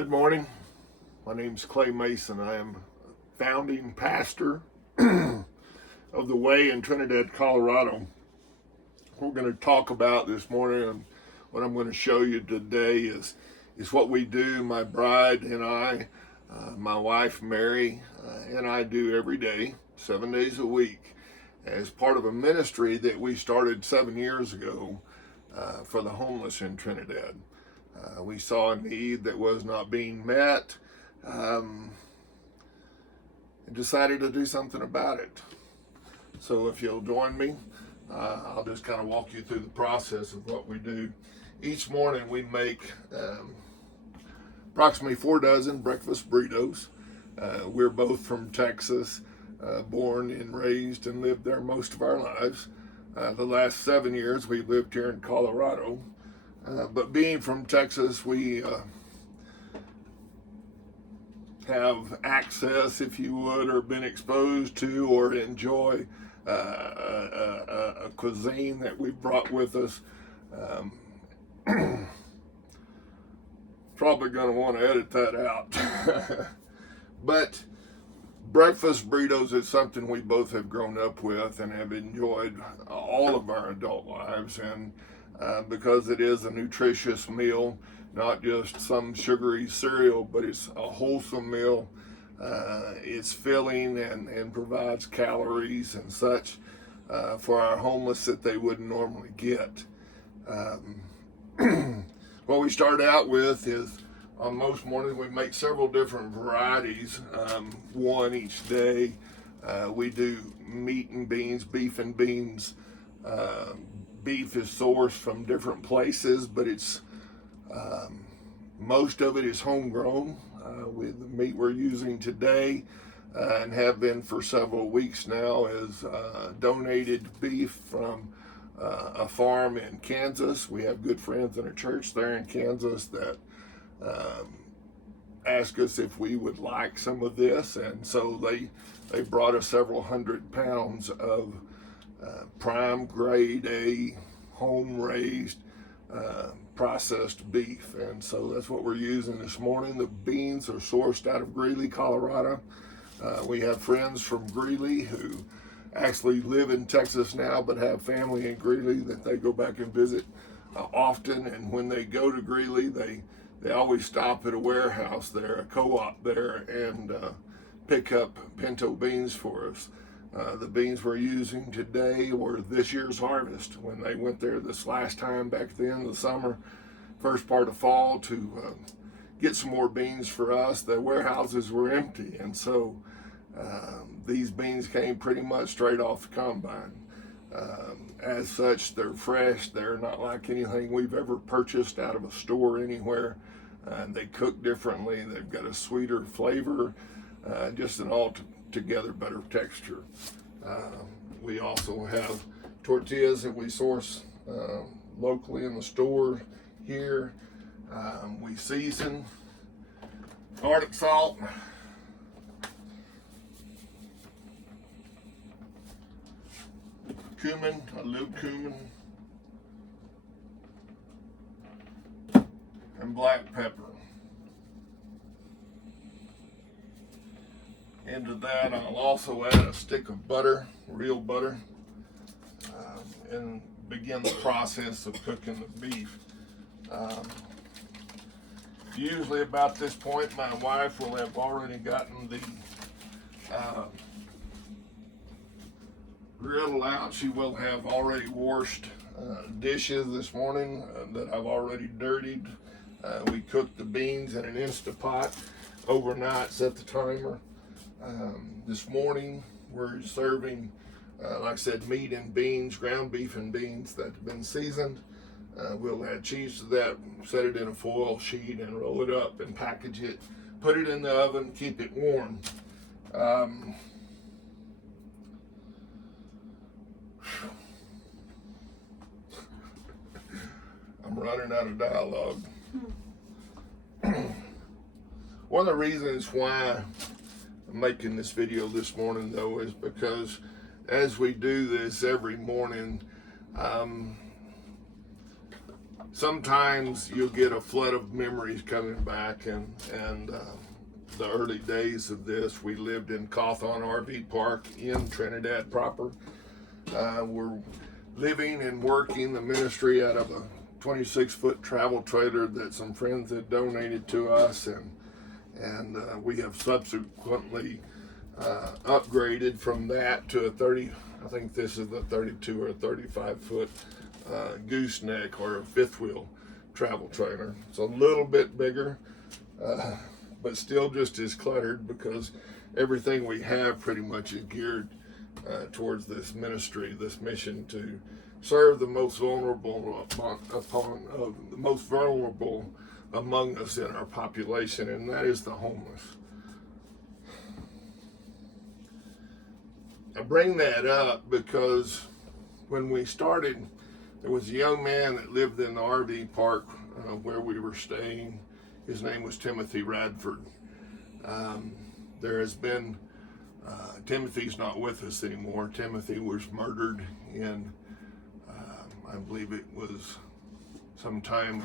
Good morning. My name's Clay Mason. I am founding pastor of the Way in Trinidad, Colorado. We're going to talk about this morning, and what I'm going to show you today is what we do, my bride and I, my wife Mary, and I do every day, 7 days a week, as part of a ministry that we started 7 years ago for the homeless in Trinidad. We saw a need that was not being met and decided to do something about it. So if you'll join me, I'll just kind of walk you through the process of what we do. Each morning we make approximately 4 dozen breakfast burritos. We're both from Texas, born and raised and lived there most of our lives. The last 7 years we've lived here in Colorado. But being from Texas, we have access, if you would, or been exposed to or enjoy a cuisine that we brought with us. Probably going to want to edit that out. But breakfast burritos is something we both have grown up with and have enjoyed all of our adult lives, and because it is a nutritious meal, not just some sugary cereal, but it's a wholesome meal. It's filling and provides calories and such for our homeless that they wouldn't normally get. What we start out with is, on most mornings we make several different varieties, one each day. We do meat and beans, beef and beans. Beef is sourced from different places, but it's most of it is homegrown. With the meat we're using today and have been for several weeks now is donated beef from a farm in Kansas. We have good friends in a church there in Kansas that asked us if we would like some of this, and so they brought us several hundred pounds of prime grade A home raised processed beef, and so that's what we're using this morning. The beans are sourced out of Greeley, Colorado. We have friends from Greeley who actually live in Texas now but have family in Greeley that they go back and visit often, and when they go to Greeley they always stop at a warehouse there, a co-op there, and pick up pinto beans for us. The beans we're using today were this year's harvest. When they went there this last time back at the end of the summer, first part of fall, to get some more beans for us, the warehouses were empty, and so these beans came pretty much straight off the combine. As such, they're fresh. They're not like anything we've ever purchased out of a store anywhere. They cook differently. They've got a sweeter flavor, just an altogether better texture. We also have tortillas that we source locally in the store here. We season garlic salt, cumin, a little cumin, and black pepper. Into that, I'll also add a stick of butter, real butter, and begin the process of cooking the beef. Usually about this point, my wife will have already gotten the griddle out. She will have already washed dishes this morning that I've already dirtied. We cooked the beans in an Instapot overnight, set the timer. This morning we're serving, like I said, meat and beans, ground beef and beans that have been seasoned. We'll add cheese to that, set it in a foil sheet and roll it up and package it, put it in the oven, keep it warm. I'm running out of dialogue. One of the reasons why I'm making this video this morning, though, is because as we do this every morning, sometimes you'll get a flood of memories coming back, and the early days of this, we lived in Cawthon RV Park in Trinidad proper. We're living and working the ministry out of a 26-foot travel trailer that some friends had donated to us, and we have subsequently upgraded from that to a 30, I think this is the 32 or 35-foot gooseneck or a fifth wheel travel trailer. It's a little bit bigger, but still just as cluttered, because everything we have pretty much is geared towards this ministry, this mission to serve the most vulnerable the most vulnerable among us in our population, and that is the homeless. I bring that up because when we started, there was a young man that lived in the RV park where we were staying. His name was Tim Radford. There has been, Timothy's not with us anymore. Timothy was murdered in, I believe it was sometime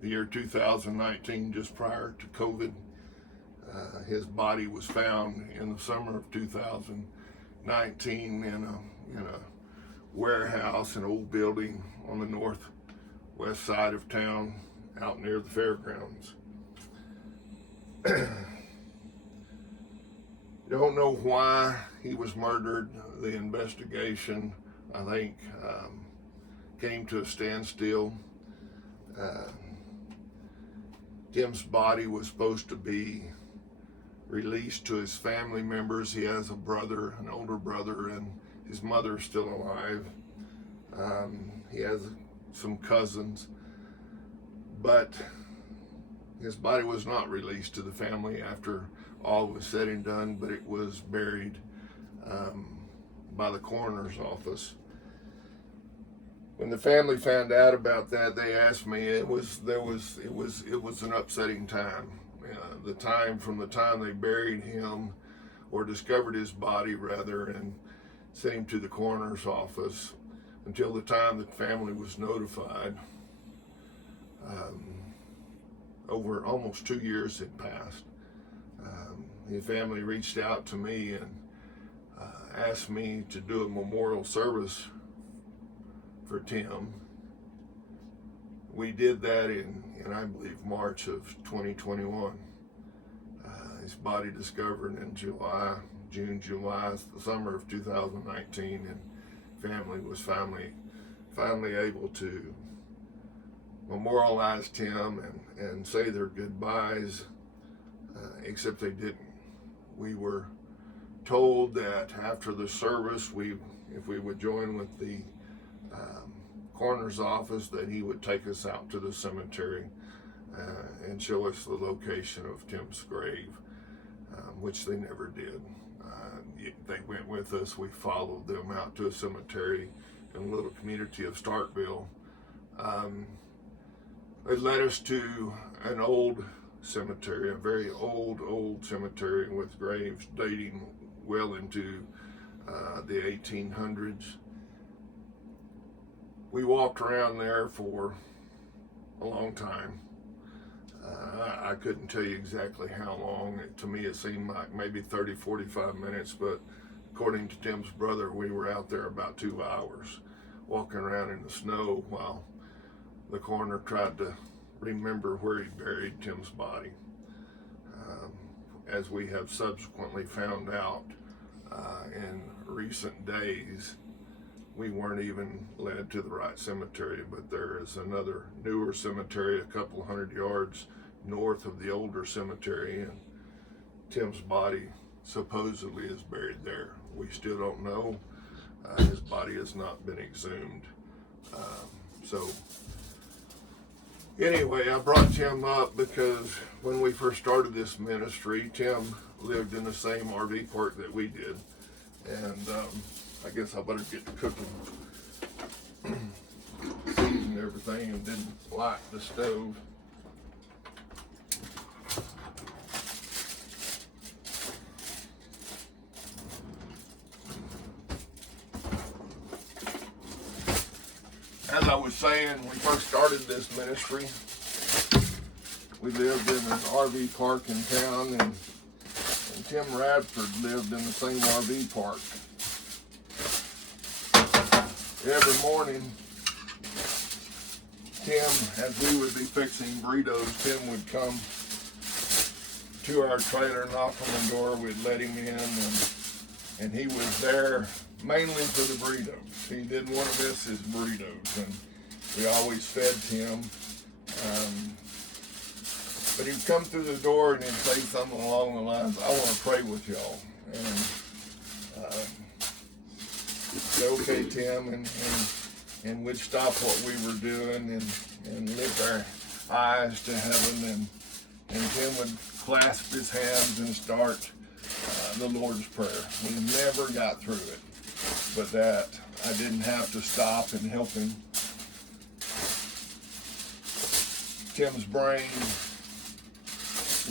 the year 2019, just prior to COVID. His body was found in the summer of 2019 in a warehouse, an old building on the northwest side of town, out near the fairgrounds. Don't know why he was murdered. The investigation, I think, came to a standstill. Tim's body was supposed to be released to his family members. He has a brother, an older brother, and his mother is still alive. He has some cousins, but his body was not released to the family after all was said and done, but it was buried by the coroner's office. When the family found out about that, they asked me. It was an upsetting time. From the time they buried him, or discovered his body rather, and sent him to the coroner's office, until the time the family was notified. Over almost 2 years had passed. The family reached out to me and asked me to do a memorial service for Tim. We did that in I believe March of 2021. His body discovered in June, July, the summer of 2019, and family was finally able to memorialize Tim and say their goodbyes, except they didn't. We were told that after the service, if we would join with the coroner's office, that he would take us out to the cemetery and show us the location of Tim's grave, which they never did. They went with us. We followed them out to a cemetery in the little community of Starkville. They led us to an old cemetery, a very old cemetery with graves dating well into the 1800s. We walked around there for a long time. I couldn't tell you exactly how long. To me, it seemed like maybe 30, 45 minutes, but according to Tim's brother, we were out there about 2 hours, walking around in the snow while the coroner tried to remember where he buried Tim's body. As we have subsequently found out in recent days, we weren't even led to the right cemetery, but there is another newer cemetery a couple hundred yards north of the older cemetery, and Tim's body supposedly is buried there. We still don't know. His body has not been exhumed. So anyway, I brought Tim up because when we first started this ministry, Tim lived in the same RV park that we did, and I guess I better get to cooking, season everything, and didn't light the stove. As I was saying, when we first started this ministry, we lived in an RV park in town, and Tim Radford lived in the same RV park. Every morning, Tim, as we would be fixing burritos, Tim would come to our trailer, knock on the door, we'd let him in, and he was there mainly for the burritos. He didn't want to miss his burritos, and we always fed Tim. But he'd come through the door and he'd say something along the lines, "I want to pray with y'all." And say, "Okay, Tim," and we'd stop what we were doing and lift our eyes to heaven, and Tim would clasp his hands and start the Lord's Prayer. We never got through it, but that I didn't have to stop and help him. Tim's brain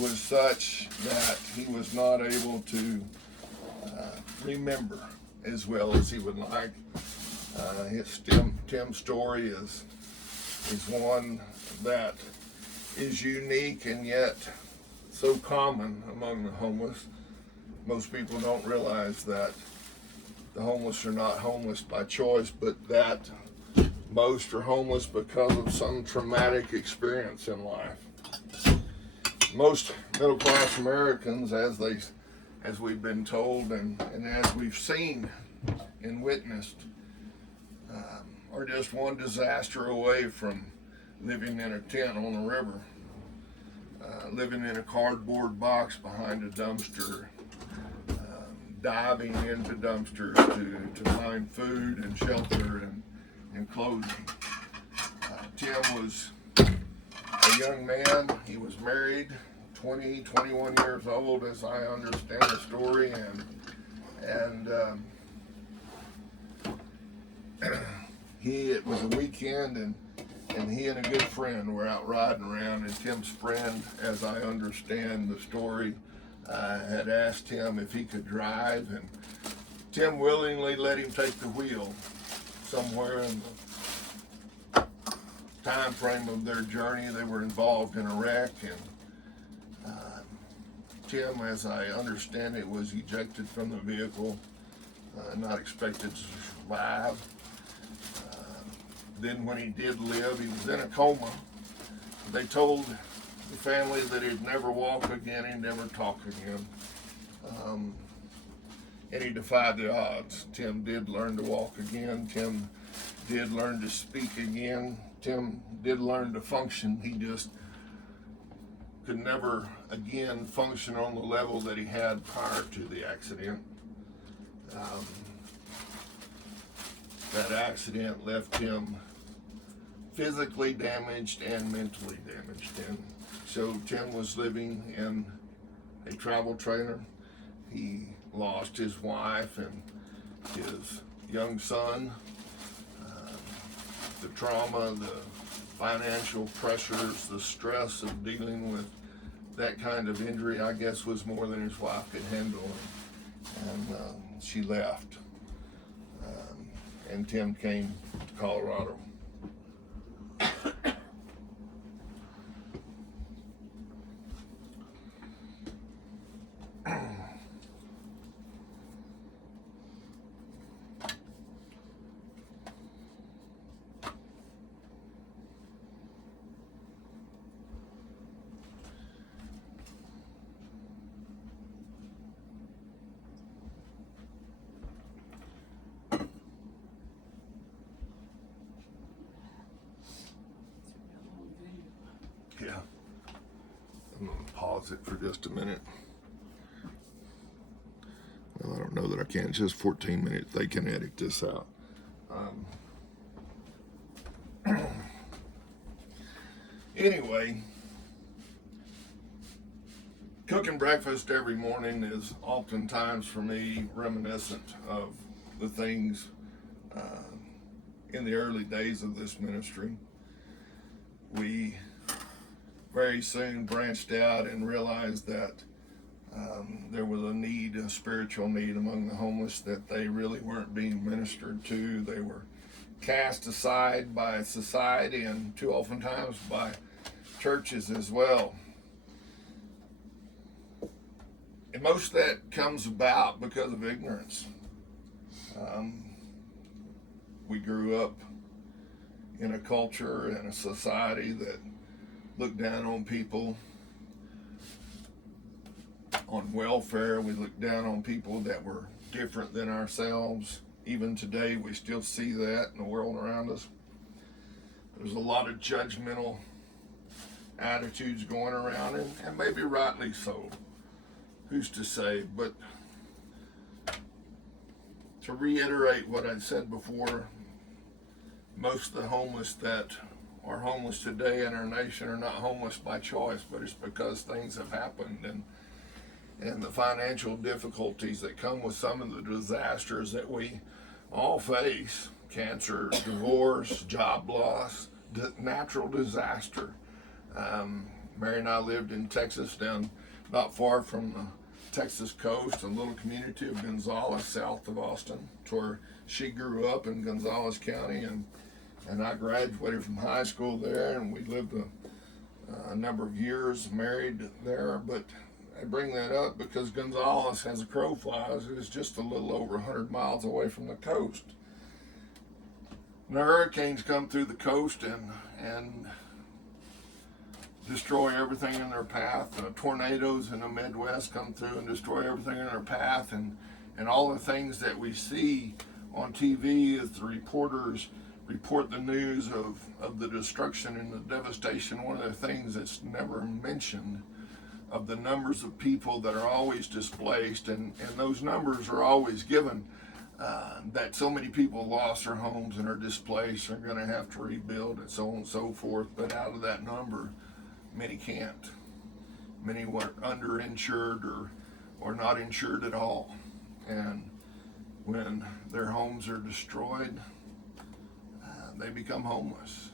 was such that he was not able to remember as well as he would like. Tim's story is one that is unique and yet so common among the homeless. Most people don't realize that the homeless are not homeless by choice, but that most are homeless because of some traumatic experience in life. Most middle-class Americans, as we've been told and as we've seen and witnessed, are just one disaster away from living in a tent on a river, living in a cardboard box behind a dumpster, diving into dumpsters to find food and shelter and clothing. Tim was a young man. He was married, 21 years old, as I understand the story, and it was a weekend, and he and a good friend were out riding around, and Tim's friend, as I understand the story, had asked him if he could drive, and Tim willingly let him take the wheel. Somewhere in the time frame of their journey, they were involved in a wreck, and Tim, as I understand it, was ejected from the vehicle, not expected to survive. Then when he did live, he was in a coma. They told the family that he'd never walk again, he'd never talk again. And he defied the odds. Tim did learn to walk again. Tim did learn to speak again. Tim did learn to function. He just could never again function on the level that he had prior to the accident. That accident left him physically damaged and mentally damaged. And so Tim was living in a travel trailer. He lost his wife and his young son. The trauma, the financial pressures, the stress of dealing with that kind of injury, I guess, was more than his wife could handle. And she left. And Tim came to Colorado. Yeah. I'm going to pause it for just a minute. Well, I don't know that I can. It's just 14 minutes. They can edit this out. Anyway, cooking breakfast every morning is oftentimes for me reminiscent of the things in the early days of this ministry. We very soon branched out and realized that there was a need, a spiritual need among the homeless, that they really weren't being ministered to. They were cast aside by society and too oftentimes by churches as well. And most of that comes about because of ignorance. We grew up in a culture and a society that looked down on people on welfare. We looked down on people that were different than ourselves. Even today, we still see that in the world around us. There's a lot of judgmental attitudes going around, and maybe rightly so. Who's to say? But to reiterate what I said before, most of the homeless that are homeless today in our nation are not homeless by choice, but it's because things have happened, and the financial difficulties that come with some of the disasters that we all face: cancer, divorce, job loss, natural disaster. Mary and I lived in Texas, down not far from the Texas coast, a little community of Gonzales, south of Austin. It's where she grew up, in Gonzales County, and I graduated from high school there, and we lived a number of years married there. But I bring that up because Gonzales, as a crow flies, is just a little over 100 miles away from the coast. And the hurricanes come through the coast and destroy everything in their path. Tornadoes in the Midwest come through and destroy everything in their path, and all the things that we see on TV as the reporters report the news of the destruction and the devastation. One of the things that's never mentioned of the numbers of people that are always displaced, and those numbers are always given, that so many people lost their homes and are displaced, are going to have to rebuild, and so on and so forth. But out of that number, many can't. Many were underinsured or not insured at all. And when their homes are destroyed, they become homeless.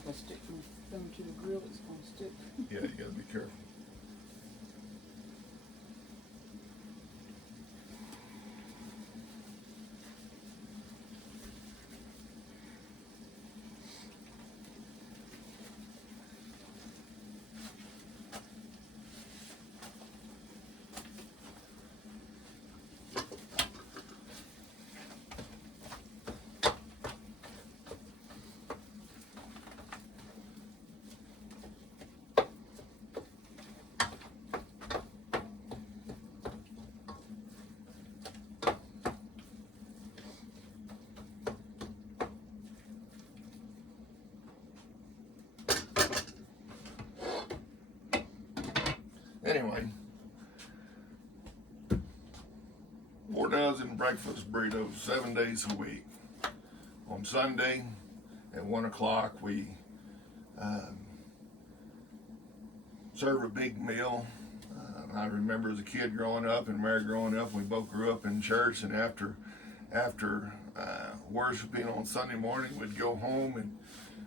If I stick my thumb to the grill, it's going to stick. Yeah, you gotta be careful. Anyway, 4 dozen breakfast burritos, 7 days a week. On Sunday at 1 o'clock, we serve a big meal. I remember as a kid growing up and Mary growing up, we both grew up in church, and after worshiping on Sunday morning, we'd go home, and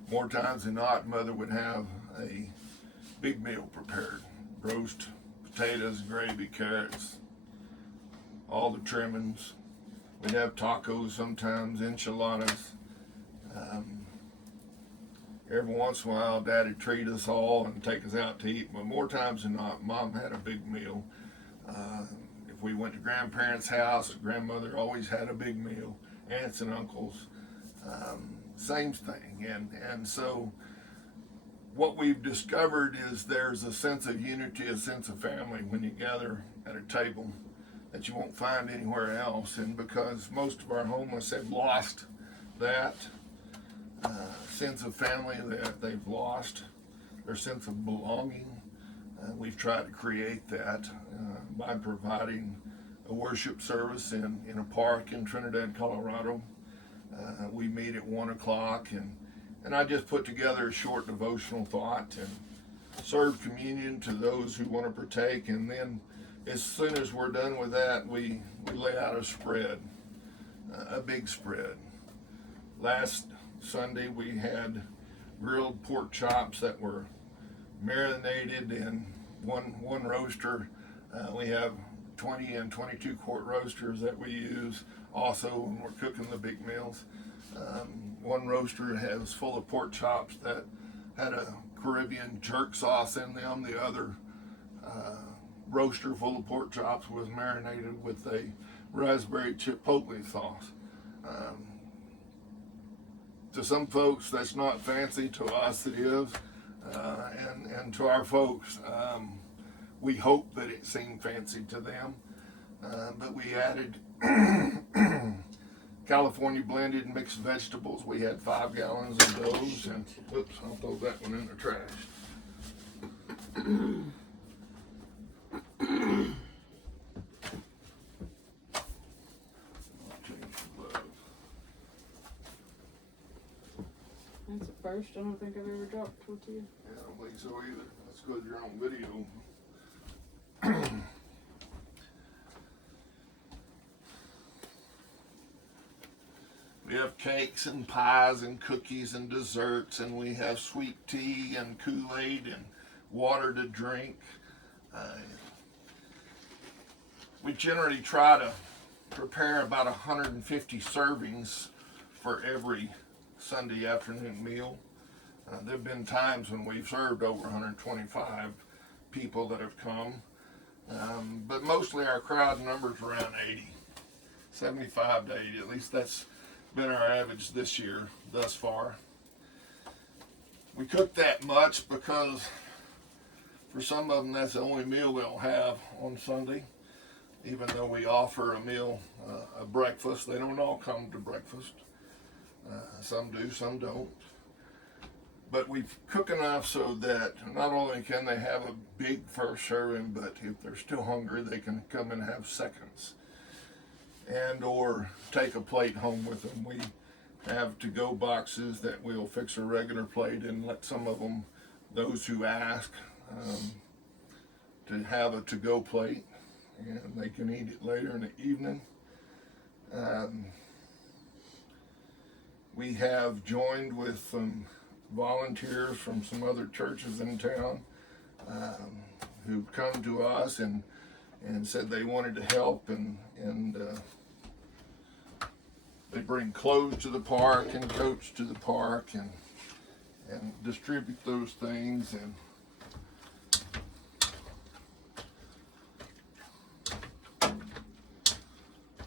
more times than not, Mother would have a big meal prepared. Roast potatoes, gravy, carrots, all the trimmings. We'd have tacos sometimes, enchiladas. Every once in a while, Dad'd treat us all and take us out to eat, but more times than not, Mom had a big meal. If we went to grandparents' house, grandmother always had a big meal. Aunts and uncles, same thing. And so what we've discovered is there's a sense of unity, a sense of family when you gather at a table that you won't find anywhere else. And because most of our homeless have lost that sense of family, that they've lost their sense of belonging, we've tried to create that by providing a worship service in a park in Trinidad, Colorado. We meet at 1 o'clock, and I just put together a short devotional thought, serve communion to those who want to partake, and then as soon as we're done with that, we lay out a spread, a big spread. Last Sunday we had grilled pork chops that were marinated in one roaster. We have 20 and 22 quart roasters that we use also when we're cooking the big meals. One roaster has full of pork chops that had a Caribbean jerk sauce in them. The other roaster full of pork chops was marinated with a raspberry chipotle sauce. To some folks that's not fancy, to us it is, and to our folks, we hope that it seemed fancy to them, but we added California blended mixed vegetables. We had 5 gallons of those, and oops, I'll throw that one in the trash. That's the first. I don't think I've ever dropped tortilla. Yeah, I don't think so either. That's because you're on video. We have cakes and pies and cookies and desserts, and we have sweet tea and Kool-Aid and water to drink. We generally try to prepare about 150 servings for every Sunday afternoon meal. There have been times when we've served over 125 people that have come, but mostly our crowd numbers around 80, 75 to 80. At least that's been our average this year thus far. We cook that much because for some of them that's the only meal they'll have on Sunday. Even though we offer a meal, a breakfast, they don't all come to breakfast. Some do, some don't. But we cook enough so that not only can they have a big first serving, but if they're still hungry, they can come and have seconds. And or take a plate home with them. We have to-go boxes that we'll fix a regular plate and let some of them, those who ask, to have a to-go plate, and they can eat it later in the evening. We have joined with some volunteers from some other churches in town who've come to us and said they wanted to help, and they bring clothes to the park and coats to the park and distribute those things. And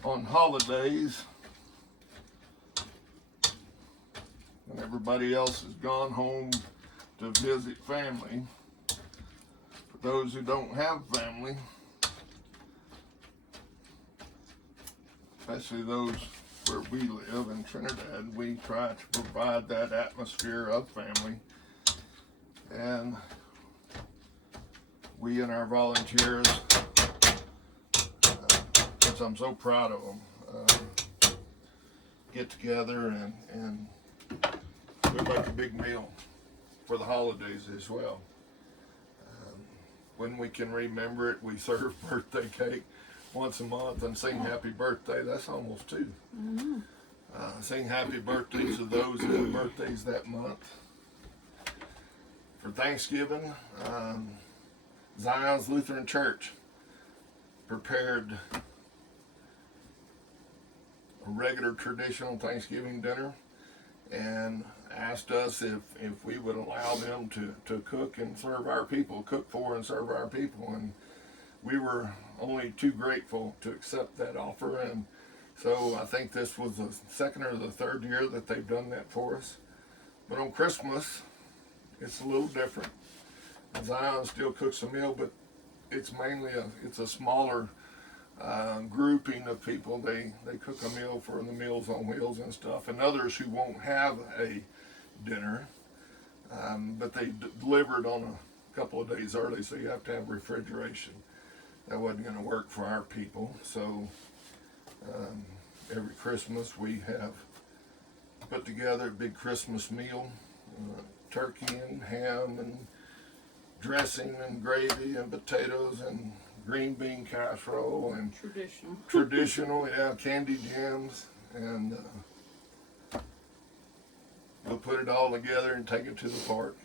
on holidays, when everybody else has gone home to visit family, for those who don't have family, especially those where we live in Trinidad, we try to provide that atmosphere of family. And we and our volunteers, which I'm so proud of them, get together and we make a big meal for the holidays as well. When we can remember it, we serve birthday cake once a month and sing happy birthday. That's almost 2. Mm-hmm. Sing happy birthdays to those that have birthdays that month. For Thanksgiving, Zion's Lutheran Church prepared a regular traditional Thanksgiving dinner and asked us if we would allow them to cook and serve our people, cook for and serve our people. And we were only too grateful to accept that offer. And so I think this was the second or the third year that they've done that for us. But on Christmas, it's a little different. Zion still cooks a meal, but it's mainly it's a smaller grouping of people. They cook a meal for the Meals on Wheels and stuff, and others who won't have a dinner, but they delivered on a couple of days early, so you have to have refrigeration. That wasn't going to work for our people, so every Christmas we have put together a big Christmas meal, turkey and ham and dressing and gravy and potatoes and green bean casserole and Traditional. yeah, candied yams, and we'll put it all together and take it to the park.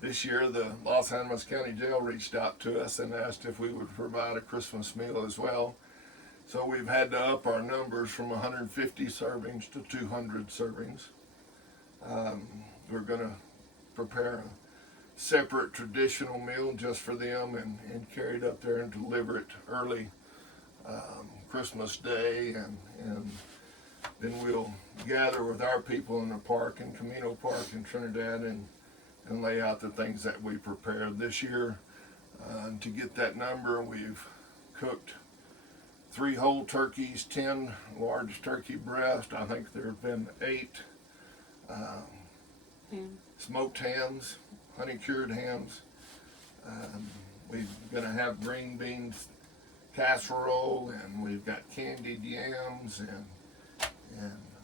This year, the Los Angeles County Jail reached out to us and asked if we would provide a Christmas meal as well. So we've had to up our numbers from 150 servings to 200 servings. We're going to prepare a separate traditional meal just for them and carry it up there and deliver it early Christmas Day, and then we'll gather with our people in the park, in Camino Park in Trinidad, and lay out the things that we prepared this year. To get that number, we've cooked 3 whole turkeys, 10 large turkey breasts. I think there have been 8 smoked hams, honey cured hams. We're gonna have green beans casserole, and we've got candied yams and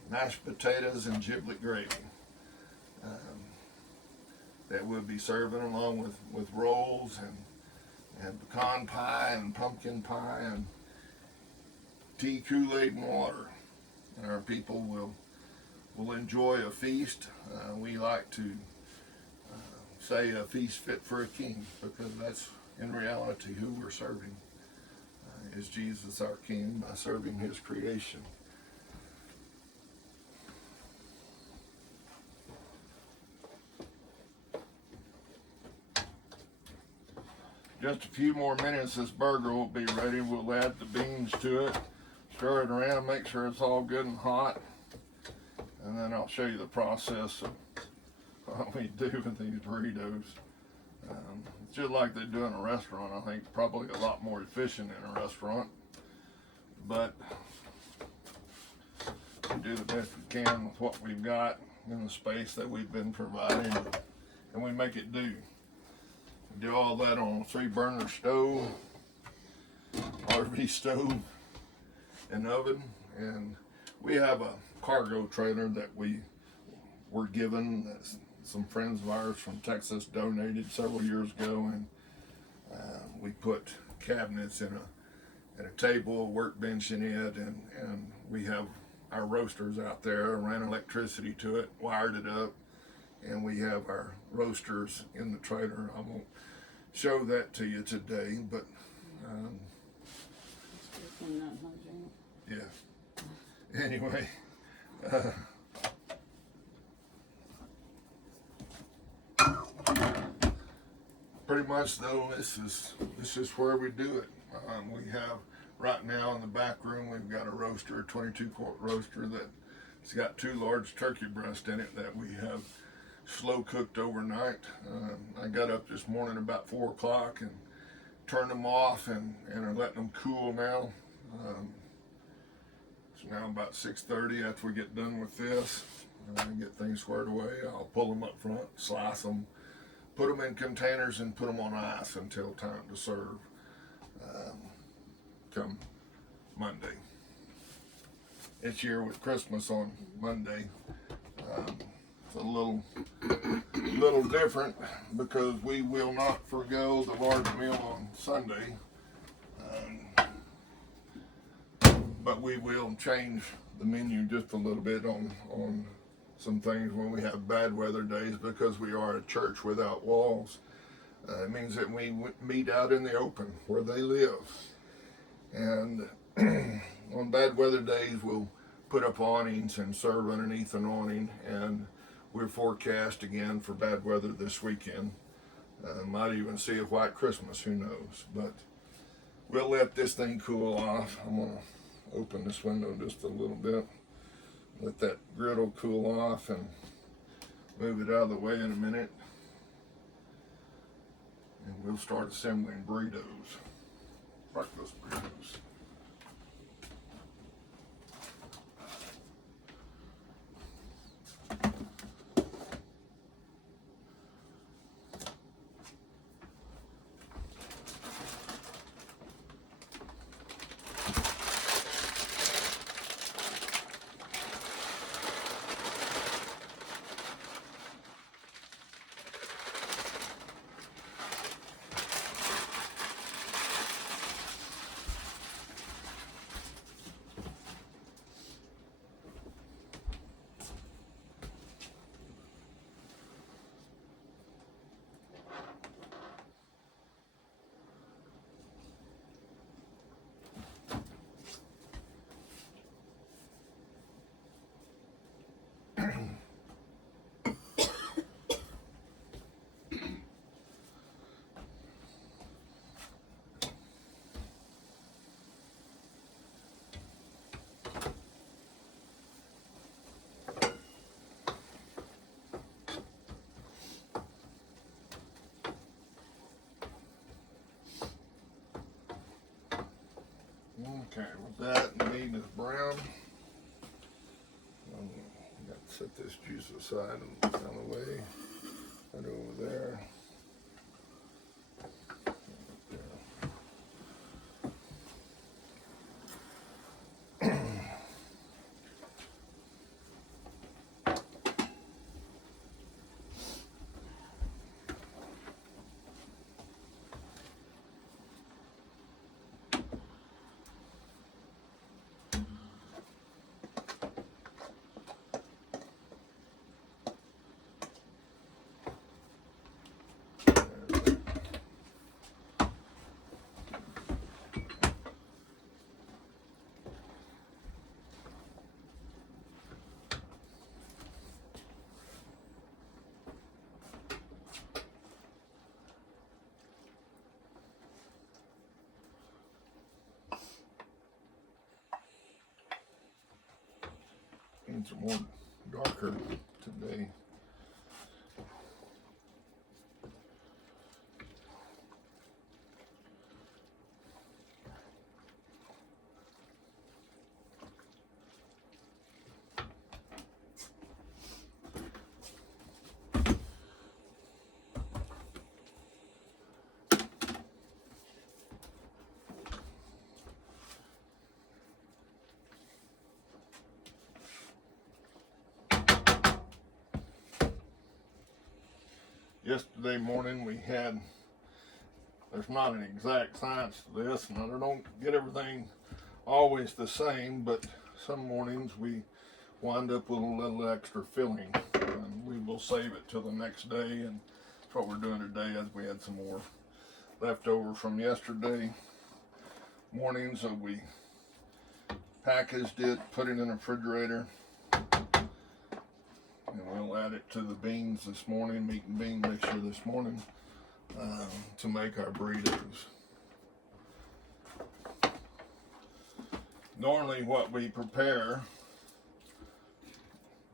mashed potatoes and giblet gravy that we'll be serving along with rolls and pecan pie and pumpkin pie and tea, Kool-Aid, and water. And our people will enjoy a feast. We like to say a feast fit for a king, because that's in reality who we're serving, is Jesus our King, by serving his creation. Just a few more minutes, this burger will be ready. We'll add the beans to it, stir it around, make sure it's all good and hot, and then I'll show you the process of what we do with these burritos. It's just like they do in a restaurant. I think probably a lot more efficient in a restaurant, but we do the best we can with what we've got in the space that we've been providing, and we make it do. We do all that on a 3-burner stove, RV stove, and oven. And we have a cargo trailer that we were given, that some friends of ours from Texas donated several years ago, and we put cabinets in a table, a workbench in it, and we have our roasters out there, ran electricity to it, wired it up, and we have our roasters in the trailer. I won't show that to you today, but yeah. Anyway, pretty much though, this is where we do it. We have right now in the back room, we've got a roaster, a 22-quart roaster that's got 2 large turkey breasts in it that we have slow cooked overnight. I got up this morning about 4 o'clock and turned them off and are letting them cool now. It's now about 6:30 after we get done with this. Get things squared away. I'll pull them up front, slice them, put them in containers, and put them on ice until time to serve come Monday. This year with Christmas on Monday, it's a little different because we will not forego the large meal on Sunday, but we will change the menu just a little bit on some things when we have bad weather days, because we are a church without walls. It means that we meet out in the open where they live, and on bad weather days we'll put up awnings and serve underneath an awning, and we're forecast again for bad weather this weekend. Might even see a white Christmas, who knows, but we'll let this thing cool off. I'm gonna open this window just a little bit, let that griddle cool off, and move it out of the way in a minute, and we'll start assembling burritos, breakfast burritos. Okay, with that, the meat is brown. Got to set this juice aside and out of the way. Put it over there. Needs are more darker today. Yesterday morning there's not an exact science to this, and I don't get everything always the same, but some mornings we wind up with a little extra filling, and we will save it till the next day, and that's what we're doing today, as we had some more left over from yesterday morning, so we packaged it, put it in the refrigerator, and we'll add it to the beans this morning, meat and bean mixture this morning, to make our burritos. Normally what we prepare,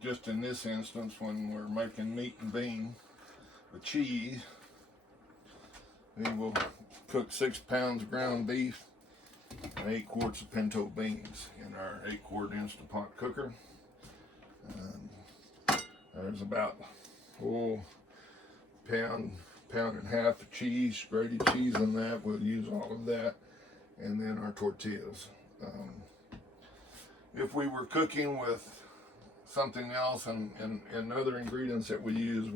just in this instance when we're making meat and bean with cheese, we will cook 6 pounds of ground beef and 8 quarts of pinto beans in our 8-quart Instant Pot cooker. There's about pound and a half of cheese, grated cheese in that. We'll use all of that, and then our tortillas. If we were cooking with something else and other ingredients that we use,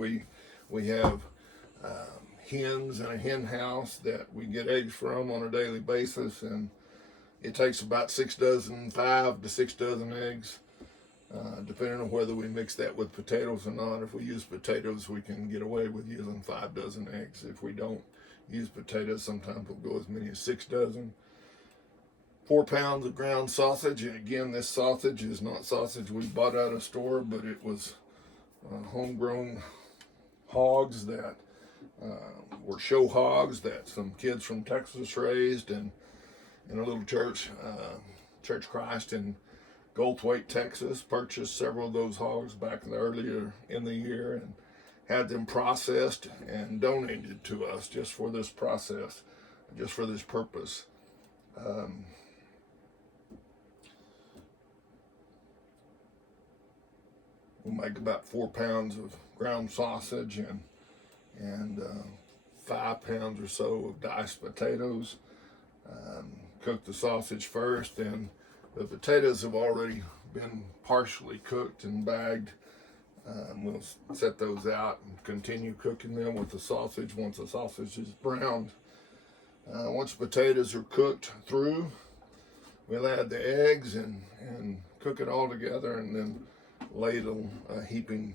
we have hens in a hen house that we get eggs from on a daily basis, and it takes about 5 to 6 dozen eggs. Depending on whether we mix that with potatoes or not. If we use potatoes, we can get away with using 5 dozen eggs. If we don't use potatoes, sometimes we'll go as many as 6 dozen. 4 pounds of ground sausage, and again, this sausage is not sausage we bought out of a store, but it was homegrown hogs that were show hogs that some kids from Texas raised, and in a little church, Church Christ in Goldthwaite, Texas, purchased several of those hogs back earlier in the year and had them processed and donated to us just for this process, just for this purpose. We'll make about 4 pounds of ground sausage and 5 pounds or so of diced potatoes. Cook the sausage first, and the potatoes have already been partially cooked and bagged. We'll set those out and continue cooking them with the sausage once the sausage is browned. Once the potatoes are cooked through, we'll add the eggs and cook it all together, and then ladle a heaping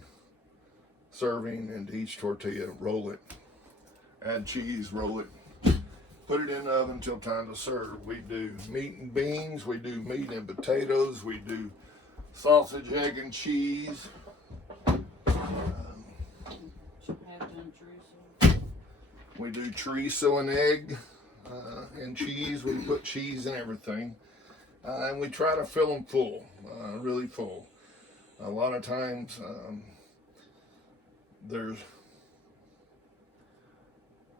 serving into each tortilla, roll it, add cheese, roll it, put it in the oven until time to serve. We do meat and beans, we do meat and potatoes, we do sausage, egg, and cheese. We do chorizo and egg and cheese. We put cheese in everything. And we try to fill them full, really full. A lot of times there's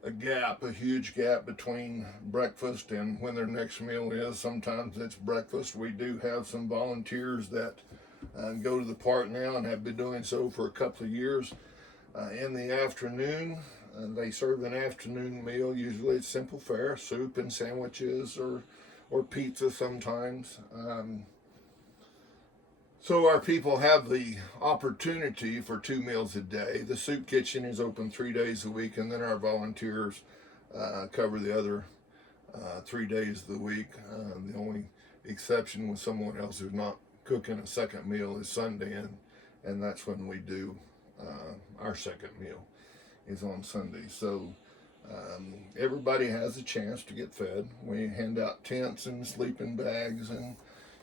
a huge gap between breakfast and when their next meal is. Sometimes it's breakfast. We do have some volunteers that go to the park now and have been doing so for a couple of years. In the afternoon, they serve an afternoon meal. Usually it's simple fare, soup and sandwiches or pizza sometimes. So our people have the opportunity for 2 meals a day. The soup kitchen is open 3 days a week, and then our volunteers cover the other 3 days of the week. The only exception with someone else who's not cooking a second meal is Sunday, and that's when we do our second meal is on Sunday. So everybody has a chance to get fed. We hand out tents and sleeping bags and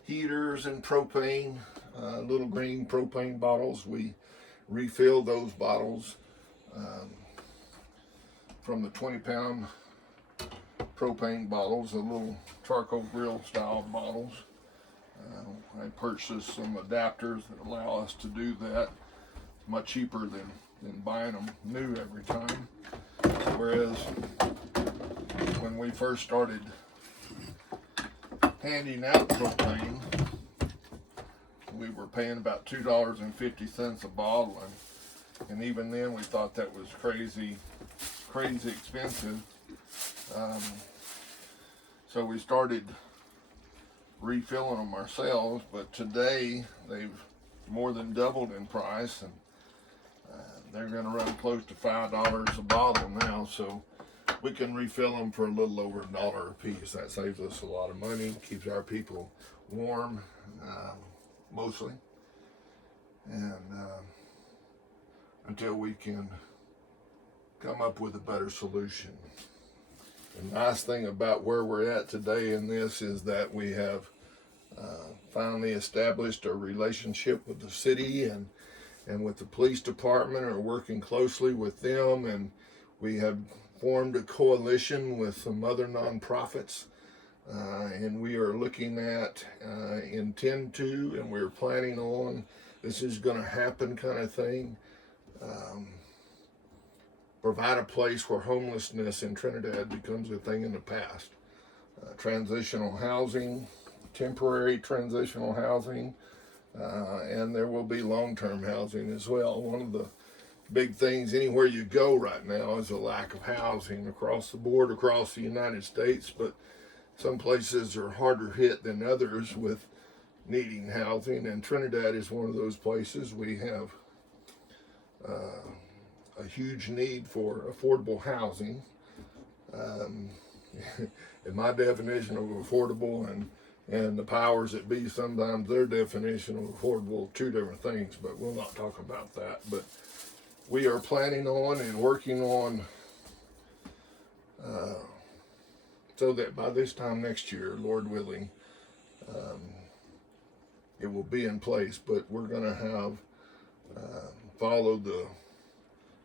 heaters and propane, little green propane bottles. We refill those bottles from the 20-pound propane bottles, the little charcoal grill style bottles. I purchased some adapters that allow us to do that. Much cheaper than buying them new every time. Whereas when we first started handing out propane, we were paying about $2.50 a bottle, and even then we thought that was crazy expensive. So we started refilling them ourselves, but today they've more than doubled in price, and they're going to run close to $5 a bottle now, so we can refill them for a little over $1 a piece. That saves us a lot of money, keeps our people warm, mostly, and until we can come up with a better solution. The nice thing about where we're at today in this is that we have finally established a relationship with the city and with the police department, are working closely with them, and we have formed a coalition with some other nonprofits, and we are looking at intend to, and we're planning on, this is going to happen kind of thing, provide a place where homelessness in Trinidad becomes a thing in the past. Transitional housing, temporary transitional housing, and there will be long-term housing as well. One of the big things anywhere you go right now is a lack of housing across the board, across the United States, but some places are harder hit than others with needing housing, and Trinidad is one of those places. We have a huge need for affordable housing. In my definition of affordable and the powers that be, sometimes their definition of affordable, two different things, but we'll not talk about that. But we are planning on and working on so that by this time next year, Lord willing, it will be in place. But we're going to have follow the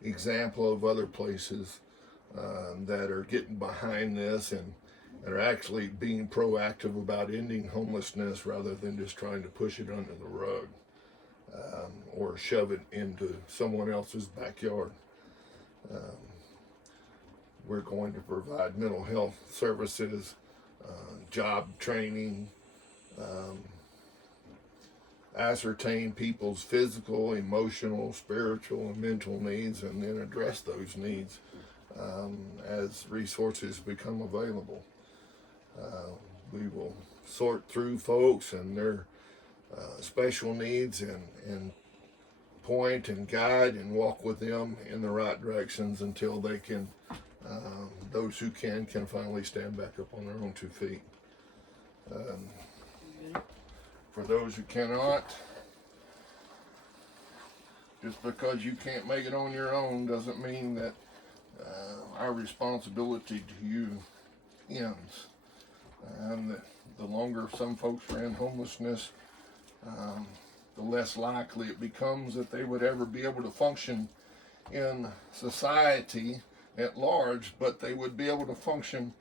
example of other places that are getting behind this and are actually being proactive about ending homelessness rather than just trying to push it under the rug or shove it into someone else's backyard. We're going to provide mental health services, job training, ascertain people's physical, emotional, spiritual, and mental needs, and then address those needs as resources become available. We will sort through folks and their special needs and point and guide and walk with them in the right directions until they can, those who can finally stand back up on their own 2 feet. For those who cannot, just because you can't make it on your own doesn't mean that our responsibility to you ends. And the longer some folks are in homelessness, the less likely it becomes that they would ever be able to function in society at large, but they would be able to function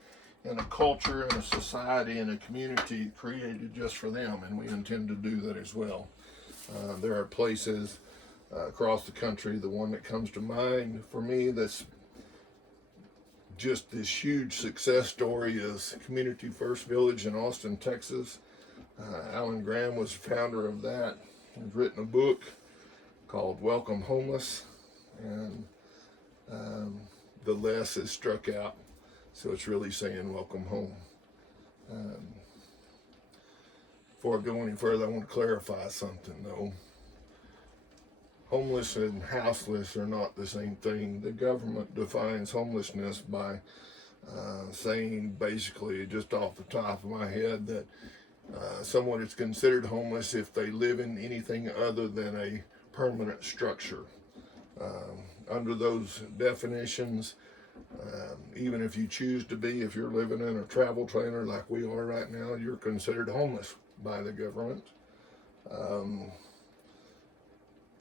in a culture and a society and a community created just for them, and we intend to do that as well. There are places across the country, the one that comes to mind for me that's just this huge success story is Community First Village in Austin, Texas. Alan Graham was the founder of that. He's written a book called Welcome Homeless, and the less is struck out, so it's really saying welcome home. Before I go any further, I want to clarify something though. Homeless and houseless are not the same thing. The government defines homelessness by saying basically, just off the top of my head, that someone is considered homeless if they live in anything other than a permanent structure. Under those definitions, even if you choose to be, if you're living in a travel trailer like we are right now, you're considered homeless by the government.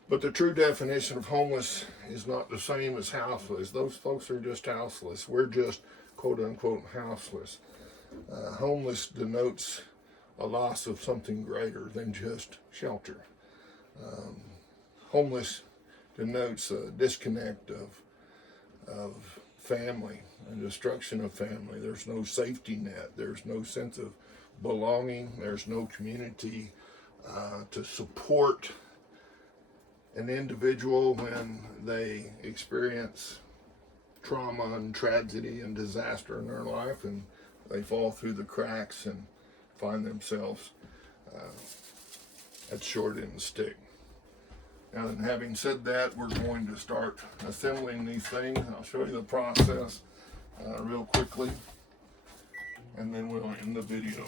But the true definition of homeless is not the same as houseless. Those folks are just houseless. We're just quote unquote houseless. Homeless denotes a loss of something greater than just shelter. Homeless denotes a disconnect of family and destruction of family. There's no safety net. There's no sense of belonging. There's no community to support an individual when they experience trauma and tragedy and disaster in their life, and they fall through the cracks and find themselves at short end of the stick. Now, and having said that, we're going to start assembling these things. I'll show you the process real quickly, and then we'll end the video.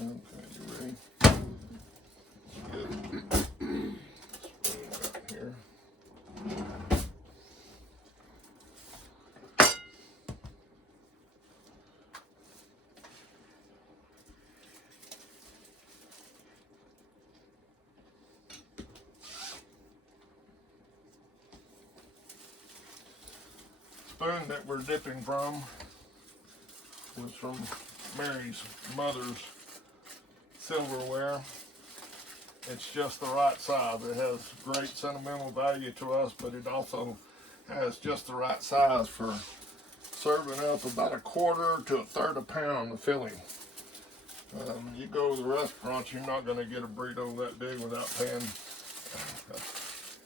Okay, you ready? Good. Spoon out here. Spoon that we're dipping from was from Mary's mother's silverware. It's just the right size. It has great sentimental value to us, but it also has just the right size for serving up about a quarter to a third of a pound of filling. You go to the restaurant, you're not going to get a burrito that big without paying a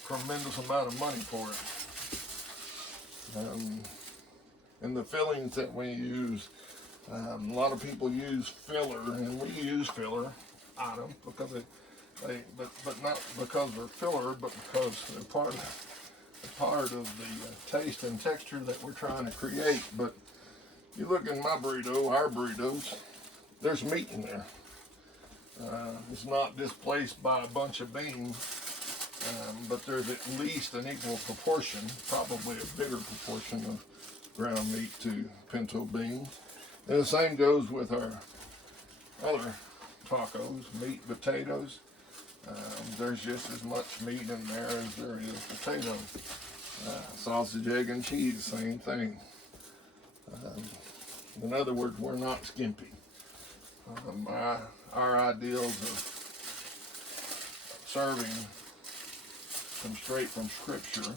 tremendous amount of money for it. And the fillings that we use, a lot of people use filler, and we use filler items because but not because they're filler, but because they're part of the taste and texture that we're trying to create. But you look in my burrito, our burritos, there's meat in there. It's not displaced by a bunch of beans, but there's at least an equal proportion, probably a bigger proportion of ground meat to pinto beans. And the same goes with our other tacos, meat, potatoes. There's just as much meat in there as there is potato. Sausage, egg, and cheese, same thing. In other words, we're not skimpy. Our ideals of serving come straight from Scripture,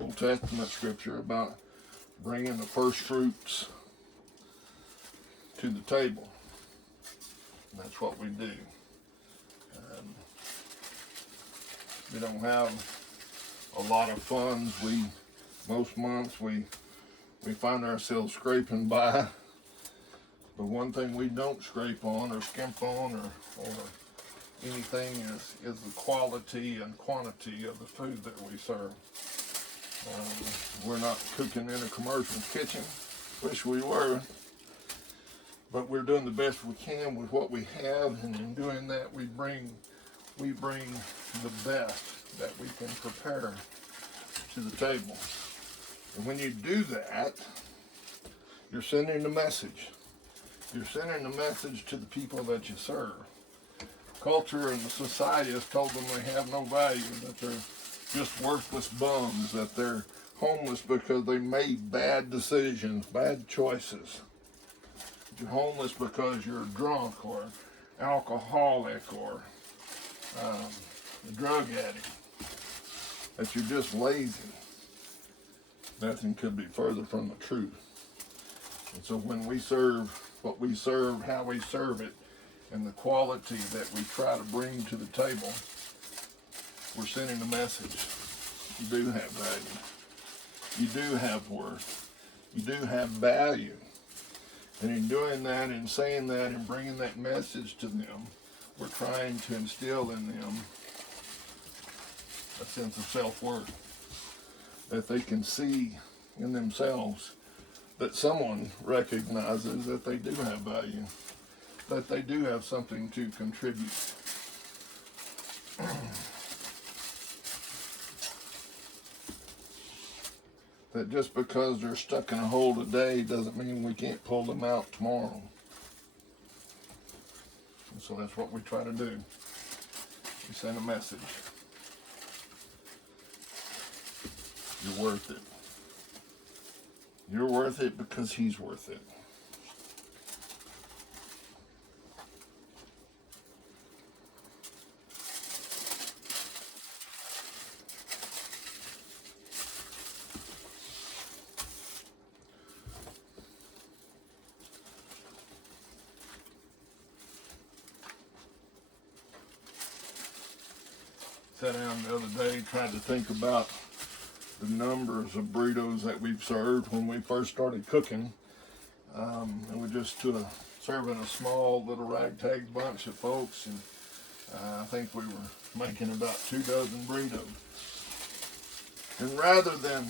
Old Testament Scripture, about bringing the first fruits to the table. And that's what we do. We don't have a lot of funds. Most months we find ourselves scraping by. But one thing we don't scrape on or skimp on or anything is the quality and quantity of the food that we serve. We're not cooking in a commercial kitchen. Wish we were. But we're doing the best we can with what we have, and in doing that we bring the best that we can prepare to the table. And when you do that, you're sending a message. You're sending a message to the people that you serve. culture and the society has told them they have no value, that they're just worthless bums, that they're homeless because they made bad decisions, bad choices. You're homeless because you're drunk or alcoholic or a drug addict, that you're just lazy. Nothing could be further from the truth. And so when we serve what we serve, how we serve it, and the quality that we try to bring to the table, we're sending a message. You do have value. You do have worth. You do have value. And in doing that and saying that and bringing that message to them, we're trying to instill in them a sense of self-worth, that they can see in themselves that someone recognizes that they do have value, that they do have something to contribute. That just because they're stuck in a hole today doesn't mean we can't pull them out tomorrow. And so that's what we try to do. We send a message. You're worth it. You're worth it because he's worth it. Sat down the other day, tried to think about the numbers of burritos that we've served when we first started cooking. And we just serving a small little ragtag bunch of folks, and I think we were making about 2 dozen burritos. And rather than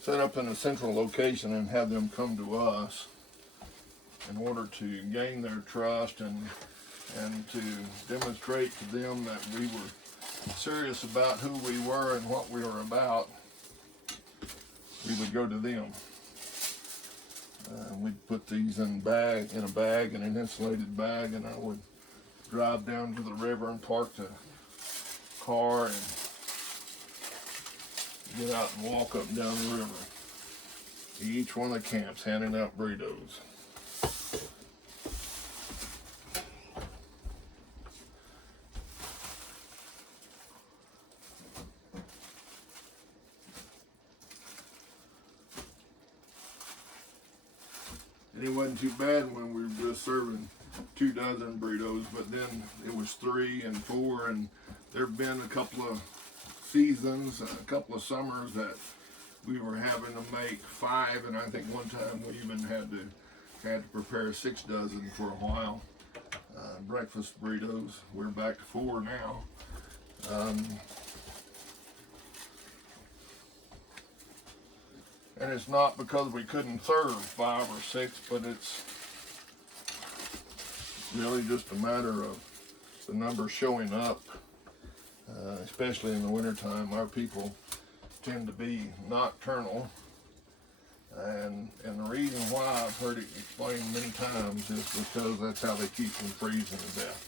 set up in a central location and have them come to us in order to gain their trust and to demonstrate to them that we were serious about who we were and what we were about, we would go to them. We'd put these in a bag, in an insulated bag, and I would drive down to the river and park the car and get out and walk up and down the river to each one of the camps, handing out burritos. And it wasn't too bad when we were just serving 2 dozen burritos, but then it was 3 and 4, and there've been a couple of seasons, a couple of summers that we were having to make 5, and I think one time we even had to prepare 6 dozen for a while. Breakfast burritos. We're back to 4 now. And it's not because we couldn't serve 5 or 6, but it's really just a matter of the numbers showing up, especially in the wintertime. Our people tend to be nocturnal, and the reason why I've heard it explained many times is because that's how they keep from freezing to death.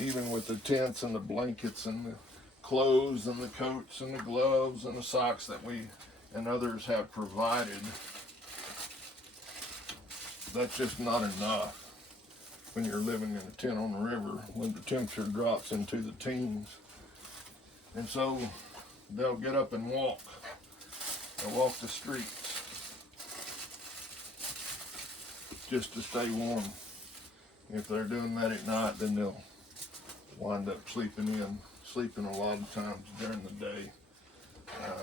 Even with the tents and the blankets and the clothes and the coats and the gloves and the socks that we and others have provided, that's just not enough when you're living in a tent on the river when the temperature drops into the teens. And so they'll get up and walk. They'll walk the streets just to stay warm. If they're doing that at night, then they'll wind up sleeping a lot of times during the day.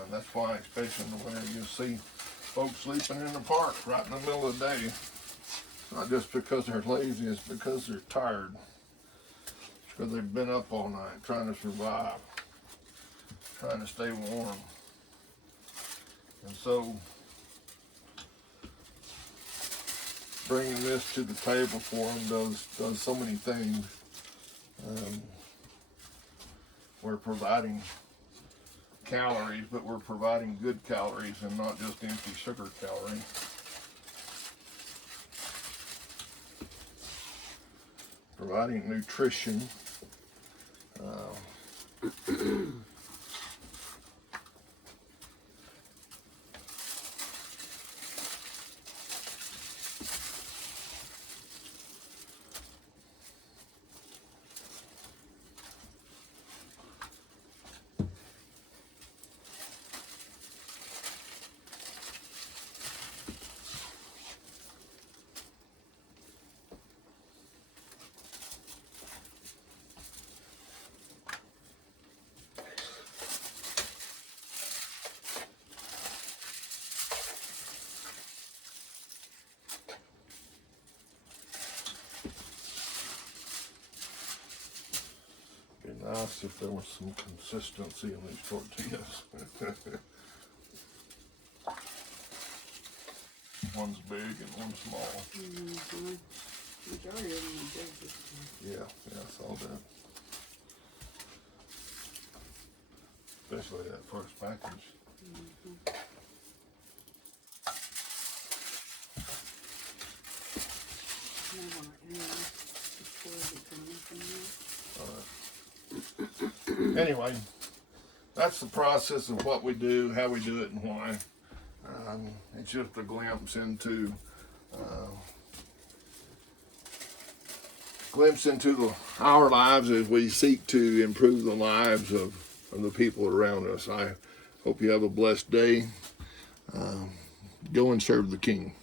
That's why, especially in the winter, you'll see folks sleeping in the park right in the middle of the day. It's not just because they're lazy, it's because they're tired. It's because they've been up all night trying to survive, trying to stay warm. And so, bringing this to the table for them does so many things. We're providing calories, but we're providing good calories and not just empty sugar calories. providing nutrition. Nice if there was some consistency in these tortillas. One's big and one's small. Mm-hmm. Majority of them are big this time. Yeah, I saw that. Especially that first package. Mm-hmm. Anyway, that's the process of what we do, how we do it, and why. It's just a glimpse into our lives as we seek to improve the lives of the people around us. I hope you have a blessed day. Go and serve the King.